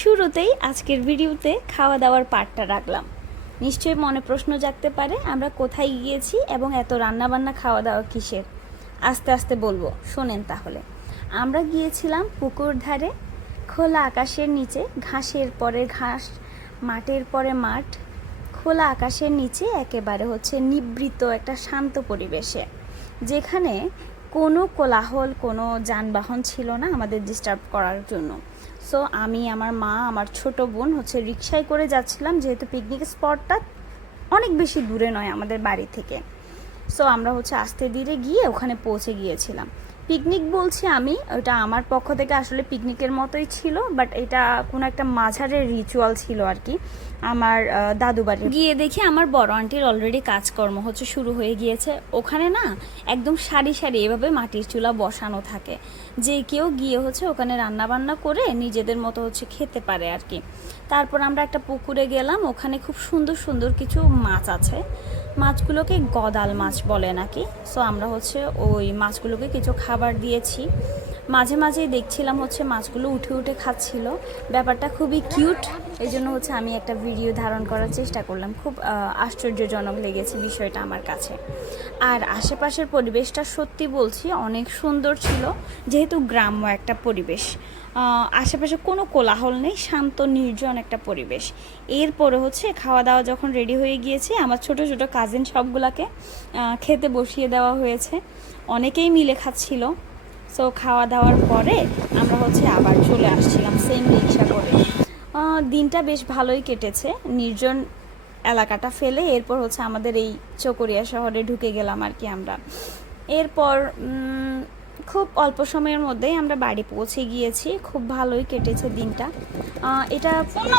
শুরুতেই আজকের ভিডিওতে খাওয়া দাওয়ার পার্টটা রাখলাম। নিশ্চয়ই মনে প্রশ্ন জাগতে পারে আমরা কোথায় গিয়েছি এবং এত রান্নাবান্না খাওয়া দাওয়া কিসের। আস্তে আস্তে বলবো, শোনেন তাহলে। আমরা গিয়েছিলাম পুকুর ধারে, খোলা আকাশের নিচে, ঘাসের পরে ঘাস, মাঠের পরে মাঠ, খোলা আকাশের নিচে একেবারে নিবৃত একটা শান্ত পরিবেশে, যেখানে কোনো কোলাহল, কোনো যানবাহন ছিল না আমাদের ডিস্টার্ব করার জন্য। সো আমি, আমার মা, আমার ছোট বোন রিকশায় করে যাচ্ছিলাম, যেহেতু পিকনিক স্পটটা অনেক বেশি দূরে নয় আমাদের বাড়ি থেকে। সো আমরা আস্তে ধীরে গিয়ে ওখানে পৌঁছে গিয়েছিলাম। পিকনিক বলছি আমি, ওটা আমার পক্ষ থেকে আসলে পিকনিকের মতোই ছিল, বাট এটা কোনো একটা মাঝারের রিচুয়াল ছিল আর কি। আমার দাদু বাড়ি গিয়ে দেখি আমার বড় আন্টির অলরেডি কাজকর্ম শুরু হয়ে গিয়েছে। ওখানে না একদম সারি সারি এভাবে মাটির চুলা বসানো থাকে, যে কেউ গিয়ে ওখানে রান্না বান্না করে নিজেদের মতো খেতে পারে আর কি। তারপর আমরা একটা পুকুরে গেলাম, ওখানে খুব সুন্দর সুন্দর কিছু মাছ আছে। মাছগুলোকে গদাল মাছ বলে নাকি। সো আমরা ওই মাছগুলোকে কিছু খাবার দিয়েছি। মাঝে মাঝেই দেখছিলাম মাছগুলো উঠে উঠে খাচ্ছিল। ব্যাপারটা খুবই কিউট, এই জন্য আমি একটা ভিডিও ধারণ করার চেষ্টা করলাম। খুব আশ্চর্যজনক লেগেছে বিষয়টা আমার কাছে। আর আশেপাশের পরিবেশটা সত্যি বলছি অনেক সুন্দর ছিল, যেহেতু গ্রাম্য একটা পরিবেশ। আশেপাশে কোনো কোলাহল নেই, শান্ত নির্জন একটা পরিবেশ। এরপরে খাওয়া দাওয়া যখন রেডি হয়ে গিয়েছে, আমার ছোট ছোট কাজিন সবগুলাকে খেতে বসিয়ে দেওয়া হয়েছে। অনেকেই মিলে খাচ্ছিল। সো খাওয়া দাওয়ার পরে আমরা আবার চলে আসছিলাম সেম রিক্সা করে। দিনটা বেশ ভালোই কেটেছে নির্জন এলাকাটা ফেলে। এরপর আমাদের এই চকরিয়া শহরে ঢুকে গেলাম আর কি আমরা। এরপর খুব অল্প সময়ের মধ্যেই আমরা বাড়ি পৌঁছে গিয়েছি। খুব ভালোই কেটেছে দিনটা। এটা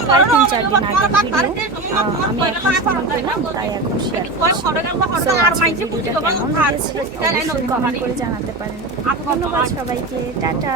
প্রায় 3-4 দিন আগের ভিডিও। আমি এখন সময় পেলাম তাই এখন শেয়ার করছি। সো আজকের ভিডিওটা কেমন লেগেছে অবশ্যই কমেন্ট করে জানাতে পারেন। ধন্যবাদ সবাইকে, টাটা।